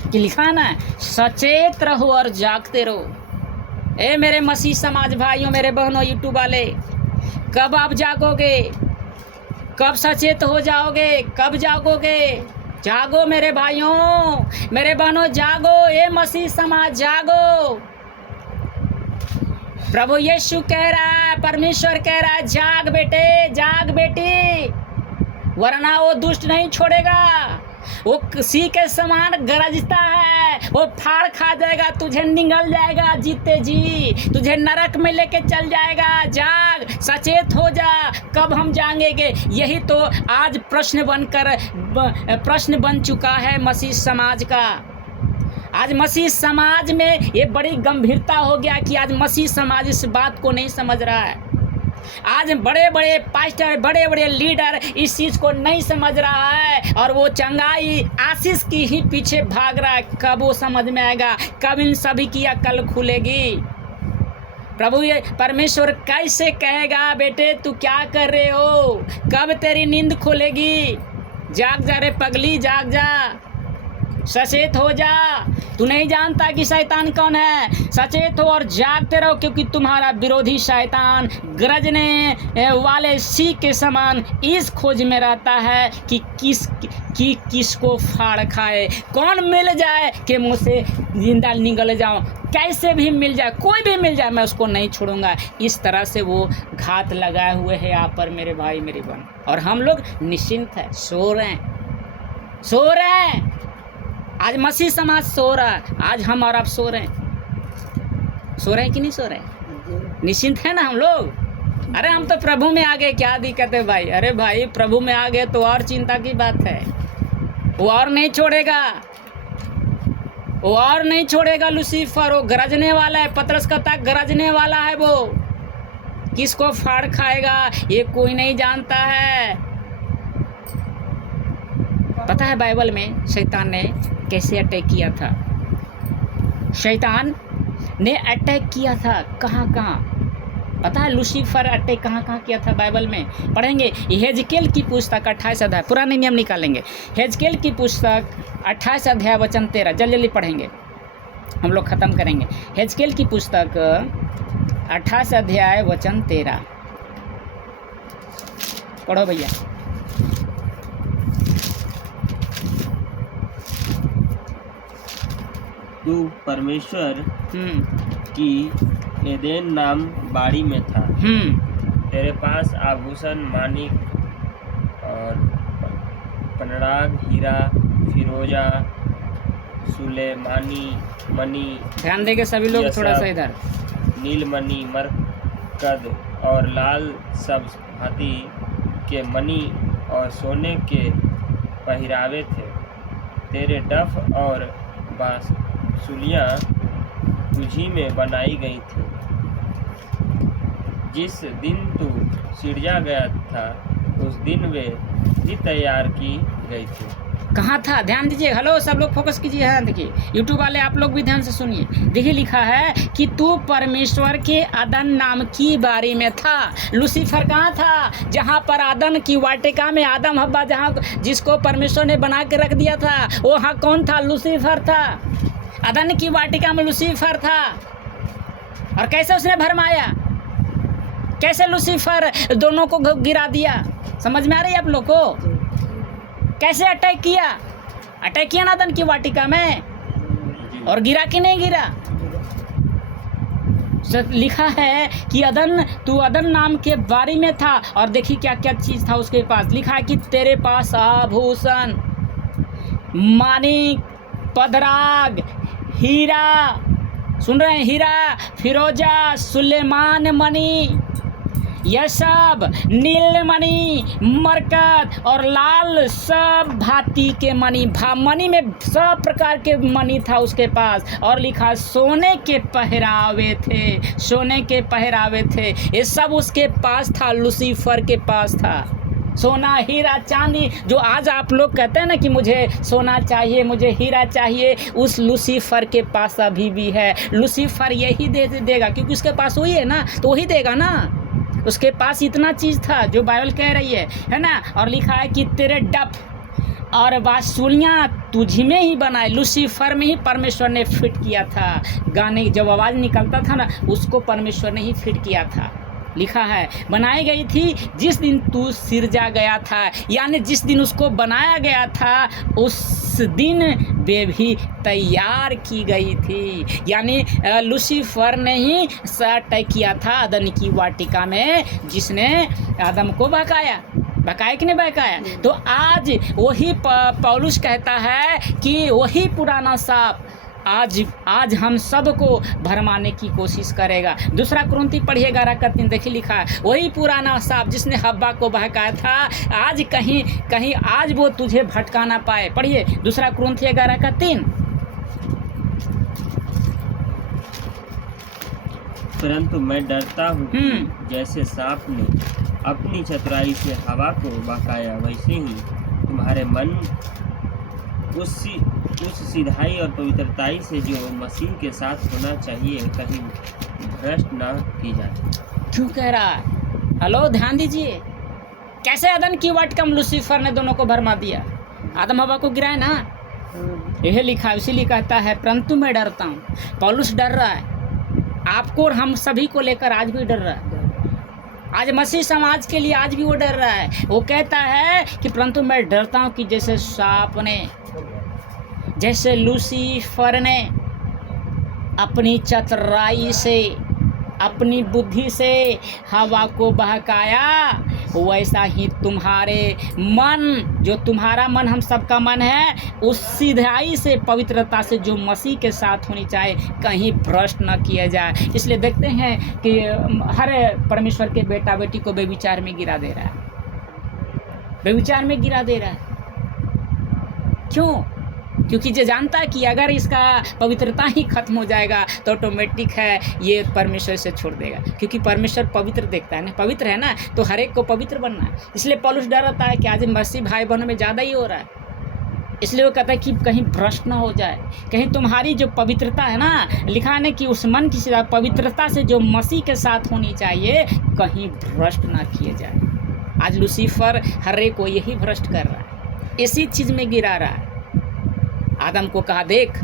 कि लिखा ना है सचेत रहो और जागते रहो। ए मेरे मसीह समाज भाइयों, मेरे बहनों, यूट्यूब वाले, कब आप जागोगे? कब सचेत हो जाओगे? कब जागोगे? जागो मेरे भाइयों, मेरे बहनों, जागो। ए मसीह समाज जागो। प्रभु यीशु कह रहा है, परमेश्वर कह रहा है, जाग बेटे, जाग बेटी, वरना वो दुष्ट नहीं छोड़ेगा। वो किसी के समान गरजता है, वो फाड़ खा जाएगा, तुझे निगल जाएगा जीते जी, तुझे नरक में लेके चल जाएगा। जाग, सचेत हो जा। कब हम जागेंगे? यही तो आज प्रश्न बन चुका है मसीह समाज का। आज मसीह समाज में ये बड़ी गंभीरता हो गया कि आज मसीह समाज इस बात को नहीं समझ रहा है। आज बड़े बड़े पास्टर, बड़े बड़े लीडर इस चीज़ को नहीं समझ रहा है और वो चंगाई आशीष की ही पीछे भाग रहा है। कब वो समझ में आएगा? कब इन सभी की अकल खुलेगी? प्रभु ये परमेश्वर कैसे कहेगा बेटे तू क्या कर रहे हो? कब तेरी नींद खुलेगी? जाग जा रे पगली, जाग जा, सचेत हो जा। तू नहीं जानता कि शैतान कौन है? सचेत हो और जागते रहो, क्योंकि तुम्हारा विरोधी शैतान गरजने वाले सिंह के समान इस खोज में रहता है कि किसको फाड़ खाए, कौन मिल जाए कि मुझसे जिंदा निकल जाऊं। कैसे भी मिल जाए, कोई भी मिल जाए, मैं उसको नहीं छोड़ूंगा। इस तरह से वो घात लगाए हुए है यहाँ पर मेरे भाई मेरी बहन। और हम लोग निश्चिंत है, सो रहे हैं। आज मसीह समाज सो रहा है, आज हम और आप सो रहे हैं कि नहीं सो रहे हैं? निश्चिंत है ना हम लोग? अरे हम तो प्रभु में आ गए, क्या दिक्कत है भाई? अरे भाई प्रभु में आ गए तो और चिंता की बात है। वो और नहीं छोड़ेगा, लूसीफर वो गरजने वाला है। पतरस का तक गरजने वाला है। वो किसको फाड़ खाएगा ये कोई नहीं जानता है। पता है बाइबल में शैतान ने कैसे अटैक किया था? शैतान ने अटैक किया था कहाँ पता है? लूसीफर अटैक कहाँ किया था बाइबल में? पढ़ेंगे हेजकेल की पुस्तक 28 अध्याय, पुराने नियम निकालेंगे। हेजकेल की पुस्तक 28 अध्याय वचन 13, जल्दी पढ़ेंगे, हम लोग ख़त्म करेंगे। हेजकेल की पुस्तक 28 अध्याय वचन 13 पढ़ो भैया। तू परमेश्वर की एदेन नाम बाड़ी में था। तेरे पास आभूषण, मानिक और पनराग, हीरा, फिरोजा, सुलेमानी मणि, ध्यान देंगे सभी लोग थोड़ा सा इधर, नीलमणि, मरकद और लाल सब भांति के मणि और सोने के पहिरावे थे। तेरे डफ और बांसुलियाँ तुझी में बनाई गई थी। जिस दिन तू सिरजा गया था उस दिन वे भी तैयार की गई थी। कहाँ था? ध्यान दीजिए, हेलो सब लोग फोकस कीजिए। ध्यान देखिए, यूट्यूब वाले आप लोग भी ध्यान से सुनिए। देखिए लिखा है कि तू परमेश्वर के अदन नाम की बारी में था। लूसीफर कहाँ था? जहाँ पर आदम की वाटिका में आदम हव्वा, जहाँ जिसको परमेश्वर ने बना के रख दिया था, वहाँ कौन था? लूसीफर था। अदन की वाटिका में लूसीफर था। और कैसे उसने भरमाया? कैसे लूसीफर दोनों को गिरा दिया? समझ में आ रही है आप लोग को? कैसे अटैक किया? अटैक किया ना अदन की वाटिका में, और गिरा कि नहीं गिरा? लिखा है कि अदन, तू अदन नाम के बारी में था, और देखिए क्या क्या चीज़ था उसके पास। लिखा है कि तेरे पास आभूषण, मानिक, पदराग, हीरा, सुन रहे हैं, हीरा, फिरोजा, सुलेमान मणि, यह सब नीलमणि, मरकत और लाल, सब भांति के मणि, मणि में सब प्रकार के मणि था उसके पास। और लिखा सोने के पहरावे थे, सोने के पहरावे थे, ये सब उसके पास था, लूसीफर के पास था। सोना, हीरा, चांदी, जो आज आप लोग कहते हैं ना कि मुझे सोना चाहिए, मुझे हीरा चाहिए, उस लूसीफर के पास अभी भी है। लूसीफर यही देगा, क्योंकि उसके पास वही है ना, तो वही देगा ना। उसके पास इतना चीज़ था जो बाइबल कह रही है ना। और लिखा है कि तेरे डफ और बांसुरियाँ तुझ में ही बनाए, लूसीफर में ही परमेश्वर ने फिट किया था। गाने जब आवाज़ निकलता था ना, उसको परमेश्वर ने ही फिट किया था। लिखा है बनाई गई थी जिस दिन तू सिरजा गया था, यानी जिस दिन उसको बनाया गया था उस दिन वे भी तैयार की गई थी। यानी लूसीफर ने ही अटैक किया था अदन की वाटिका में, जिसने आदम को बहकाया कि नहीं बहकाया। तो आज वही पौलुस कहता है कि वही पुराना सांप आज हम सबको भरमाने की कोशिश करेगा। दूसरा कुरिन्थी पढ़िए 11:3, देखिए लिखा है वही पुराना सांप जिसने हव्वा को बहकाया था, आज कहीं आज वो तुझे भटका ना पाए। पढ़िए दूसरा कुरिन्थी 11:3। परंतु मैं डरता हूँ कि जैसे सांप ने अपनी चतुराई से हवा को बहकाया, वैसे ही तुम्हारे मन उस सीधाई और पवित्रताई से जो मसीह के साथ होना चाहिए कहीं भ्रष्ट ना की जाए। क्यों कह रहा है? हेलो, ध्यान दीजिए, कैसे अदन की वाटिका में लूसीफर ने दोनों को भरमा दिया, आदम हवा को गिराए ना। यह लिखा है, इसीलिए कहता है परंतु मैं डरता हूँ। पौलुस डर रहा है, आपको और हम सभी को लेकर आज भी डर रहा है। आज मसीह समाज के लिए आज भी वो डर रहा है। वो कहता है कि परंतु मैं डरता हूँ कि जैसे सांप ने, जैसे लूसीफर ने अपनी चतुराई से, अपनी बुद्धि से हवा को बहकाया, वैसा ही तुम्हारे मन, जो तुम्हारा मन हम सबका मन है, उस सीधाई से, पवित्रता से जो मसीह के साथ होनी चाहिए, कहीं भ्रष्ट न किया जाए। इसलिए देखते हैं कि हर परमेश्वर के बेटा बेटी को बेविचार में गिरा दे रहा है, बेविचार में गिरा दे रहा है। क्यों? क्योंकि जो जानता है कि अगर इसका पवित्रता ही खत्म हो जाएगा तो ऑटोमेटिक है ये परमेश्वर से छोड़ देगा, क्योंकि परमेश्वर पवित्र देखता है ना, पवित्र है ना, तो हर एक को पवित्र बनना है। इसलिए पौलुस डर रहता है कि आज मसीह भाई बहनों में ज़्यादा ही हो रहा है। इसलिए वो कहता है कि कहीं भ्रष्ट ना हो जाए, कहीं तुम्हारी जो पवित्रता है ना, लिखा है ना कि उस मन की पवित्रता से जो मसीह के साथ होनी चाहिए, कहीं भ्रष्ट ना किए जाए। आज लूसीफर हर एक को यही भ्रष्ट कर रहा है, इसी चीज़ में गिरा रहा है। आदम को कहा देख,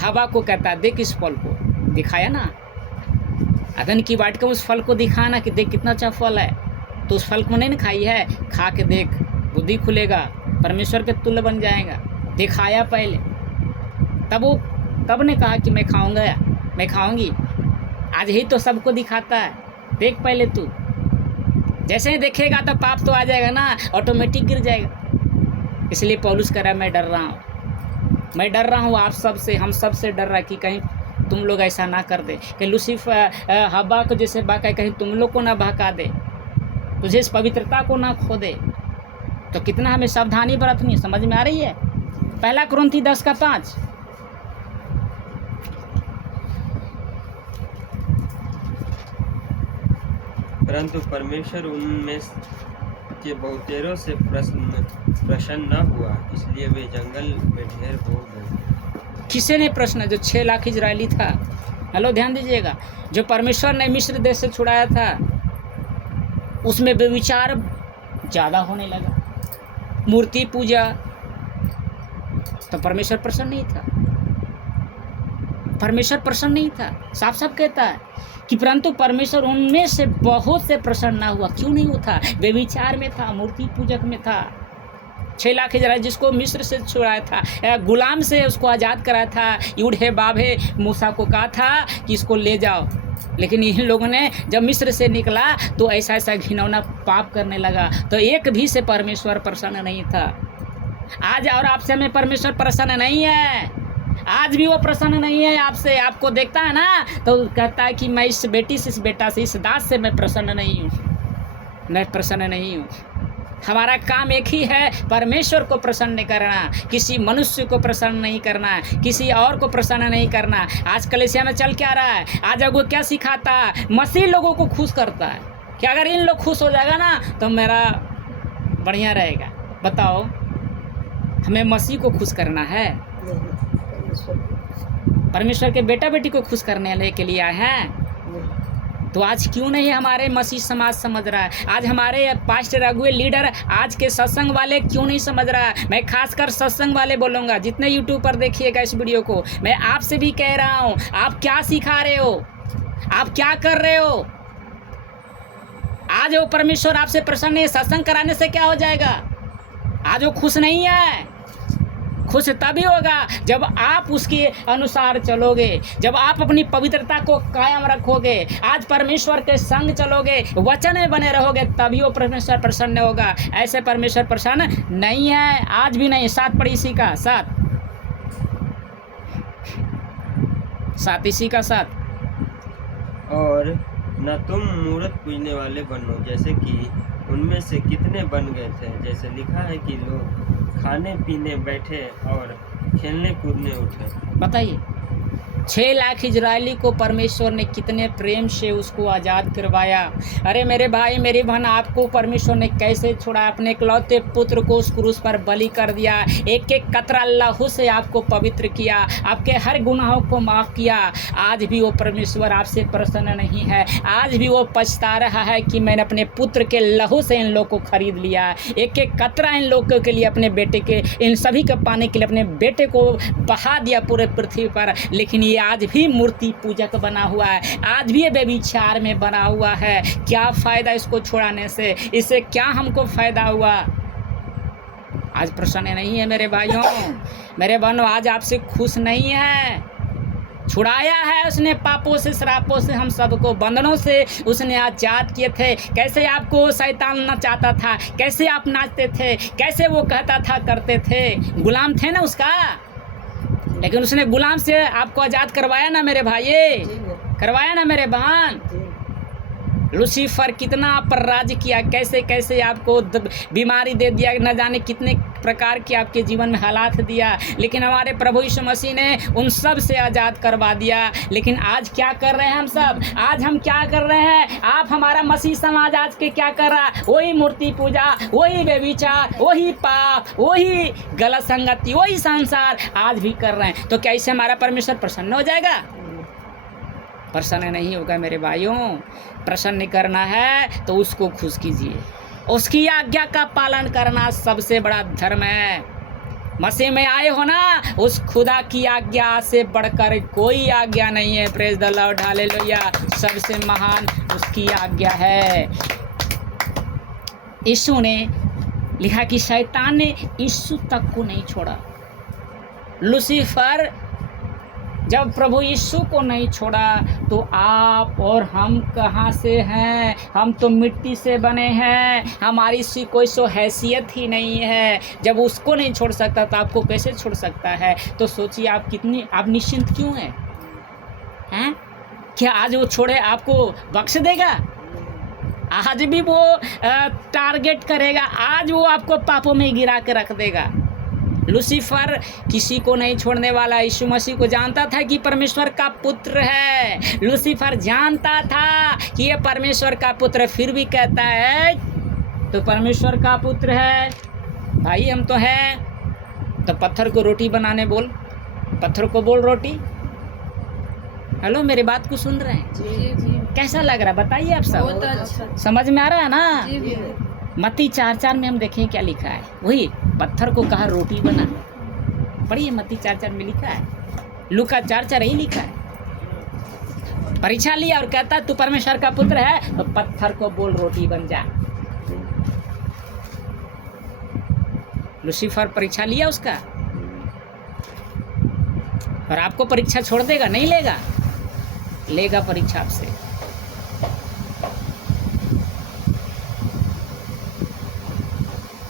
हवा को कहता देख इस फल को, दिखाया ना अदन की वाटिका उस फल को दिखाना कि देख कितना अच्छा फल है, तो उस फल को नहीं खाई है, खा के देख, बुद्धि खुलेगा, परमेश्वर के तुल्य बन जाएगा। दिखाया पहले, तब ने कहा कि मैं खाऊंगा या मैं खाऊंगी। आज ही तो सबको दिखाता है, देख पहले तू, जैसे ही देखेगा तो पाप तो आ जाएगा ना, ऑटोमेटिक गिर जाएगा। इसलिए पौलुस कह रहा है मैं डर रहा हूँ, मैं डर रहा हूँ आप सब से, हम सब से डर रहा कि कहीं तुम लोग ऐसा ना कर दे कि लूसीफर हवा को जैसे बहकाए, कहीं तुम लोग को ना बहका दे, तुझे इस पवित्रता को ना खो दे। तो कितना हमें सावधानी बरतनी, समझ में आ रही है? पहला कुरिन्थी 10:5। परंतु परमेश्वर उनमें के बहुतेरों से प्रसन्न न हुआ, इसलिए वे जंगल में ढेर हो गए। किसी ने प्रश्न, जो 6 लाख इजरायली था, हेलो ध्यान दीजिएगा, जो परमेश्वर ने मिस्र देश से छुड़ाया था, उसमें व्यभिचार ज़्यादा होने लगा, मूर्ति पूजा, तो परमेश्वर प्रसन्न नहीं था। परमेश्वर प्रसन्न नहीं था। साफ साफ कहता है कि परंतु परमेश्वर उनमें से बहुत से प्रसन्न ना हुआ। क्यों नहीं हुआ था? व्यभिचार में था, मूर्ति पूजक में था। 6 लाख इजराइल जिसको मिस्र से छुड़ाया था, गुलाम से उसको आज़ाद कराया था, यूढ़े बाबे मूसा को कहा था कि इसको ले जाओ, लेकिन इन लोगों ने जब मिस्र से निकला तो ऐसा ऐसा घिनौना पाप करने लगा, तो एक भी से परमेश्वर प्रसन्न नहीं था। आज और आपसे में परमेश्वर प्रसन्न नहीं है, आज भी वो प्रसन्न नहीं है आपसे। आपको देखता है ना तो कहता है कि मैं इस बेटी से, इस बेटा से, इस दास से मैं प्रसन्न नहीं हूँ, मैं प्रसन्न नहीं हूँ। हमारा काम एक ही है, परमेश्वर को प्रसन्न करना, किसी मनुष्य को प्रसन्न नहीं करना, किसी और को प्रसन्न नहीं करना। आज कलीसिया में चल क्या रहा है? आज वो क्या सिखाता है? मसीह लोगों को खुश करता है कि अगर इन लोग खुश हो जाएगा ना तो मेरा बढ़िया रहेगा। बताओ, हमें मसीह को खुश करना है, परमेश्वर के बेटा बेटी को खुश करने के लिए आए हैं। तो आज क्यों नहीं हमारे मसीह समाज समझ रहा है? आज हमारे पास्टर, अगुए, लीडर, आज के सत्संग वाले क्यों नहीं समझ रहा है? मैं खासकर सत्संग वाले बोलूँगा, जितने यूट्यूब पर देखिएगा इस वीडियो को, मैं आपसे भी कह रहा हूँ, आप क्या सिखा रहे हो? आप क्या कर रहे हो? आज वो परमेश्वर आपसे प्रसन्न है, सत्संग कराने से क्या हो जाएगा? आज वो खुश नहीं है। खुश तभी होगा जब आप उसके अनुसार चलोगे, जब आप अपनी पवित्रता को कायम रखोगे, आज परमेश्वर के संग चलोगे, वचन में बने रहोगे, तभी वो परमेश्वर प्रसन्न होगा। ऐसे परमेश्वर प्रसन्न नहीं है, आज भी नहीं। 7 पढ़ी इसी का 7 इसी का 7। और न तुम मूर्त पूजने वाले बनो, जैसे कि उनमें से कितने बन गए थे। जैसे लिखा है कि लोग खाने पीने बैठे और खेलने कूदने उठे। बताइए, 6 लाख इजरायली को परमेश्वर ने कितने प्रेम से उसको आज़ाद करवाया। अरे मेरे भाई, मेरी बहन, आपको परमेश्वर ने कैसे छोड़ा? अपने इकलौते पुत्र को उस क्रूस पर बलि कर दिया, एक एक कतरा लहू से आपको पवित्र किया, आपके हर गुनाहों को माफ़ किया। आज भी वो परमेश्वर आपसे प्रसन्न नहीं है। आज भी वो पछता रहा है कि मैंने अपने पुत्र के लहू से इन लोगों को खरीद लिया, एक एक कतरा इन लोगों के लिए, अपने बेटे के, इन सभी के पाने के लिए अपने बेटे को बहा दिया पूरे पृथ्वी पर। लेकिन ये आज भी मूर्ति पूजक बना हुआ है, आज भी ये व्यभिचार में बना हुआ है। क्या फ़ायदा इसको छुड़ाने से? इससे क्या हमको फ़ायदा हुआ? आज प्रसन्न नहीं है मेरे भाइयों, मेरे बहनों, आज आपसे खुश नहीं है। छुड़ाया है उसने पापों से, श्रापों से, हम सबको बंधनों से उसने आज़ाद किए थे। कैसे आपको शैतान नचाता था, कैसे आप नाचते थे, कैसे वो कहता था, करते थे, गुलाम थे ना उसका, लेकिन उसने गुलाम से आपको आज़ाद करवाया ना मेरे भाई, करवाया ना मेरे बहन। लूसीफर कितना आप पर राज किया, कैसे कैसे आपको बीमारी दे दिया, न जाने कितने प्रकार के आपके जीवन में हालात दिया, लेकिन हमारे प्रभु यीशु मसीह ने उन सब से आज़ाद करवा दिया। लेकिन आज क्या कर रहे हैं हम सब? आज हम क्या कर रहे हैं? आप, हमारा मसीह समाज आज के क्या कर रहा है? वही मूर्ति पूजा, वही व्यभिचार, वही पाप, वही गलत संगति, वही संसार आज भी कर रहे हैं। तो क्या इससे हमारा परमेश्वर प्रसन्न हो जाएगा? प्रसन्न नहीं होगा मेरे भाइयों। प्रसन्न करना है तो उसको खुश कीजिए, उसकी आज्ञा का पालन करना सबसे बड़ा धर्म है। मसीह में आए हो ना, उस खुदा की आज्ञा से बढ़कर कोई आज्ञा नहीं है। Praise the Lord, hallelujah. सबसे महान उसकी आज्ञा है। यीशु ने लिखा कि शैतान ने यीशु तक को नहीं छोड़ा। लूसीफर जब प्रभु यीशु को नहीं छोड़ा तो आप और हम कहाँ से हैं? हम तो मिट्टी से बने हैं, हमारी सी कोई सो हैसियत ही नहीं है। जब उसको नहीं छोड़ सकता तो आपको कैसे छोड़ सकता है? तो सोचिए आप निश्चिंत क्यों हैं? क्या आज वो छोड़े आपको बख्श देगा? आज भी वो टारगेट करेगा, आज वो आपको पापों में गिरा के रख देगा। लूसीफर किसी को नहीं छोड़ने वाला। यीशु मसीह को जानता था कि परमेश्वर का पुत्र है। लूसीफर जानता था कि ये परमेश्वर का पुत्र, फिर भी कहता है तो परमेश्वर का पुत्र है भाई, हम तो हैं। तो पत्थर को रोटी बनाने बोल, पत्थर को बोल रोटी। हेलो, मेरी बात को सुन रहे हैं? जी जी। कैसा लग रहा है बताइए आप सब? बहुत अच्छा। समझ में आ रहा है ना? जी जी। मत्ती 4:4 में हम देखें क्या लिखा है। वही पत्थर को कहा रोटी बना। पढ़िए, मत्ती 4:4 में लिखा है। लूका 4:4 ही लिखा है। परीक्षा लिया और कहता तू परमेश्वर का पुत्र है तो पत्थर को बोल रोटी बन जा। लूसीफर परीक्षा लिया उसका, और आपको परीक्षा छोड़ देगा? नहीं लेगा, लेगा परीक्षा आपसे।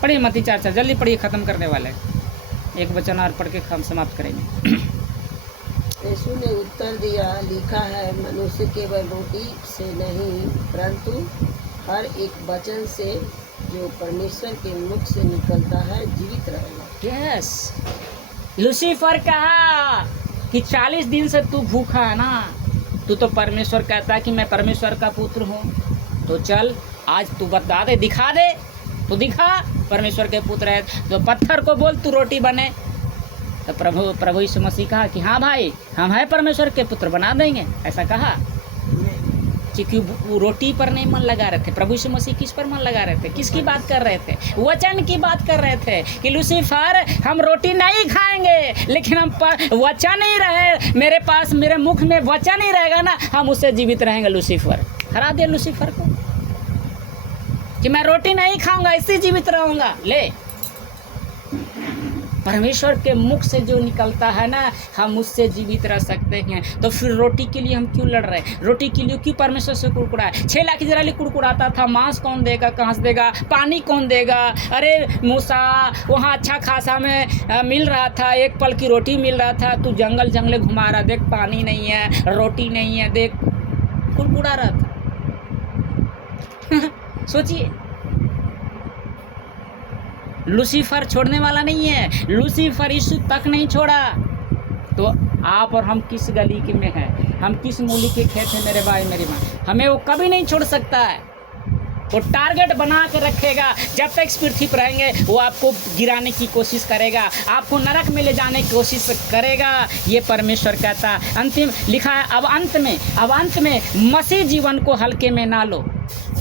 पढ़िए मत्ती 4:4, जल्दी पढ़िए, खत्म करने वाले, एक वचन और पढ़ के हम समाप्त करेंगे। यीशु ने उत्तर दिया, लिखा है मनुष्य केवल रोटी से नहीं परंतु हर एक वचन से जो परमेश्वर के मुख से निकलता है जीवित रहेगा। यस, लूसीफर कहा कि 40 दिन से तू भूखा है ना, तू तो परमेश्वर कहता है कि मैं परमेश्वर का पुत्र हूँ, तो चल आज तू बता दे, दिखा दे, तू दिखा परमेश्वर के पुत्र है तो पत्थर को बोल तू रोटी बने। तो प्रभु यीशु मसीह कहा कि हाँ भाई, हम हैं परमेश्वर के पुत्र, बना देंगे, ऐसा कहा। क्योंकि वो रोटी पर नहीं मन लगा रहे थे। प्रभु यीशु मसीह किस पर मन लगा रहे थे? किसकी बात कर रहे थे? वचन की बात कर रहे थे कि लूसीफर हम रोटी नहीं खाएंगे, लेकिन हम वचन ही रहे मेरे पास, मेरे मुख में वचन ही रहेगा ना, हम उससे जीवित रहेंगे। लूसीफर हरा दिया लूसीफर को कि मैं रोटी नहीं खाऊंगा, इससे जीवित रहूंगा। ले, परमेश्वर के मुख से जो निकलता है ना, हम उससे जीवित रह सकते हैं। तो फिर रोटी के लिए हम क्यों लड़ रहे हैं? रोटी के लिए क्यों परमेश्वर से कुड़कुड़ाए? 6 लाख इजरायली कुड़कुड़ाता था, मांस कौन देगा, कहाँ से देगा, पानी कौन देगा? अरे मूसा, वहाँ अच्छा खासा में मिल रहा था, एक पल की रोटी मिल रहा था, तू जंगल जंगले घुमा रहा, देख पानी नहीं है, रोटी नहीं है, देख कुड़कुड़ा रहा था। सोचिए, लूसीफर छोड़ने वाला नहीं है। लूसीफर यीशु तक नहीं छोड़ा। तो आप और हम किस गली के में हैं? हम किस मूली के खेत हैं मेरे भाई मेरी माँ? हमें वो कभी नहीं छोड़ सकता है। वो टारगेट बना के रखेगा। जब तक इस पृथ्वी पर रहेंगे वो आपको गिराने की कोशिश करेगा, आपको नरक में ले जाने की कोशिश करेगा। ये परमेश्वर कहता। अंतिम लिखा है, अब अंत में मसीह जीवन को हल्के में ना लो।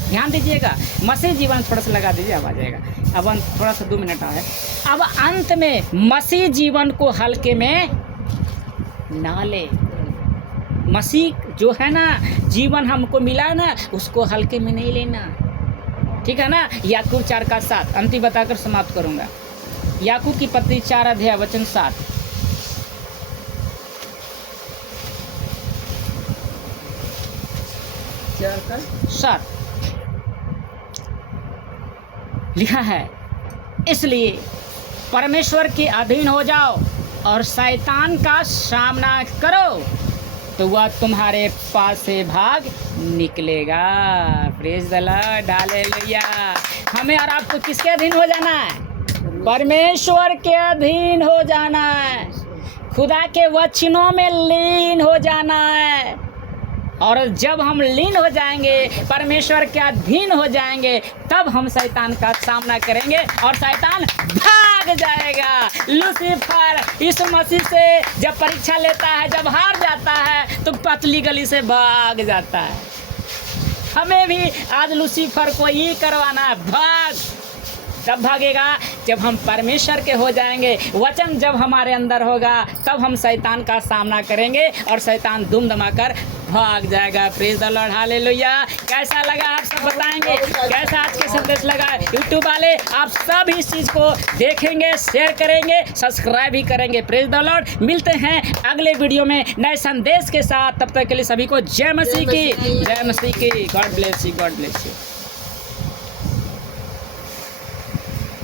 ध्यान दीजिएगा, मसीह जीवन, थोड़ा सा लगा दीजिए, आवाज आएगा। अब थोड़ा सा 2 मिनट है। अब अंत में मसीह जीवन को हल्के में ना ले। मसीह जो है ना, जीवन हमको मिला ना, उसको हल्के में नहीं लेना, ठीक है ना। याकूब 4:7 अंतिम बताकर समाप्त करूंगा। याकूब की पत्री 4:7 लिखा है, इसलिए परमेश्वर के अधीन हो जाओ और शैतान का सामना करो तो वह तुम्हारे पास से भाग निकलेगा। Praise the Lord, hallelujah. हमें और आपको किसके अधीन हो जाना है? परमेश्वर के अधीन हो जाना है। खुदा के वचनों में लीन हो जाना है। और जब हम लीन हो जाएंगे, परमेश्वर के अधीन हो जाएंगे, तब हम शैतान का सामना करेंगे और शैतान भाग जाएगा। लूसीफर यीशु मसीह से जब परीक्षा लेता है, जब हार जाता है, तो पतली गली से भाग जाता है। हमें भी आज लूसीफर को ये करवाना है, भाग। तब भागेगा जब हम परमेश्वर के हो जाएंगे। वचन जब हमारे अंदर होगा, तब हम शैतान का सामना करेंगे और शैतान दुम दमाकर भाग जाएगा। Praise the Lord, hallelujah. कैसा लगा आप सब बताएंगे? कैसा आज के संदेश लगा? यूट्यूब वाले आप सब इस चीज़ को देखेंगे, शेयर करेंगे, सब्सक्राइब भी करेंगे। Praise the Lord. मिलते हैं अगले वीडियो में नए संदेश के साथ। तब तक के लिए सभी को जय मसीह की, जय मसीह की। God bless you, God bless you.